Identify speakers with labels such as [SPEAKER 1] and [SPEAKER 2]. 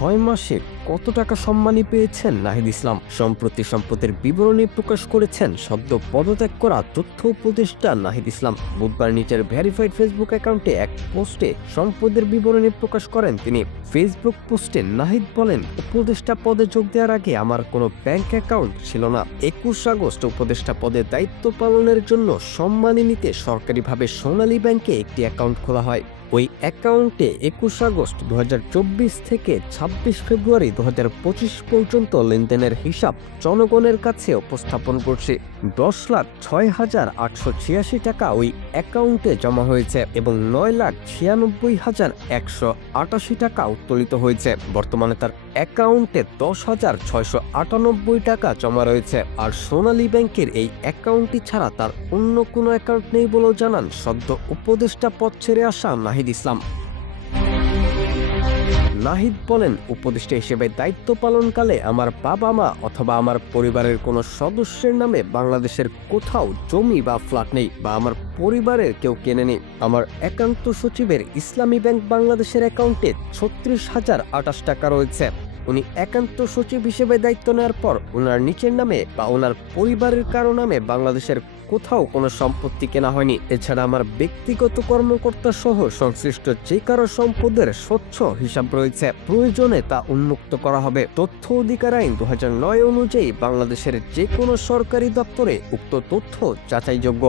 [SPEAKER 1] ছয় মাসে কত টাকা সম্মানী পেয়েছেন নাহিদ ইসলাম? সম্প্রতি সম্পদের বিবরণী প্রকাশ করেছেন সদ্য পদত্যাগ করা তথ্য উপদেষ্টা নাহিদ ইসলাম। বুধবার নিজের ভেরিফাইড ফেসবুক অ্যাকাউন্টে এক পোস্টে সম্পদের বিবরণী প্রকাশ করেন তিনি। ফেসবুক পোস্টে নাহিদ বলেন, উপদেষ্টা পদে যোগ দেওয়ার আগে আমার কোনো ব্যাংক অ্যাকাউন্ট ছিল না। একুশ আগস্ট উপদেষ্টা পদে দায়িত্ব পালনের জন্য সম্মানী নিতে সরকারিভাবে সোনালী ব্যাংকে একটি অ্যাকাউন্ট খোলা হয়। ওই অ্যাকাউন্টে একুশ আগস্ট দু হাজার চব্বিশ থেকে ছাব্বিশ ফেব্রুয়ারি দু হাজার পঁচিশ পর্যন্ত লেনদেনের হিসাব জনগণের কাছে উপস্থাপন করছে। দশ লাখ ছয় হাজার আটশো ছিয়াশি টাকা ওই অ্যাকাউন্টে জমা হয়েছে এবং নয় লাখ ছিয়ানব্বই হাজার একশো আটাশি টাকা উত্তোলিত হয়েছে। বর্তমানে তার অ্যাকাউন্টে দশ হাজার ছয়শো আটানব্বই টাকা জমা রয়েছে আর সোনালী ব্যাংকের এই অ্যাকাউন্টটি ছাড়া তার অন্য কোনো অ্যাকাউন্ট নেই বলেও জানান সদ্য উপদেষ্টা পদ ছেড়ে আসা নাহিদ ইসলাম। নাহিদ বলেন, উপদেষ্টা হিসেবে দায়িত্ব পালনকালে আমার বাবা মা অথবা আমার পরিবারের কোনো সদস্যের নামে বাংলাদেশের কোথাও জমি বা ফ্ল্যাট নেই বা আমার পরিবারের কেউ কেনেনি। আমার একান্ত সচিবের ইসলামী ব্যাংক বাংলাদেশের অ্যাকাউন্টে ছত্রিশ হাজার আটাশ টাকা রয়েছে। উনি একান্ত সচিব হিসেবে দায়িত্ব নেওয়ার পর ওনার নিচের নামে বা ওনার পরিবারের কারও নামে বাংলাদেশের কোথাও কোনো সম্পত্তি কেনা হয়নি। এছাড়া আমার ব্যক্তিগত কর্মকর্তা সহ সংশ্লিষ্ট যে কারও সম্পদের স্বচ্ছ হিসাব রয়েছে। প্রয়োজনে তা উন্মুক্ত করা হবে। তথ্য অধিকার আইন দু হাজার নয় অনুযায়ী বাংলাদেশের যে কোনো সরকারি দপ্তরে উক্ত তথ্য যাচাইযোগ্য।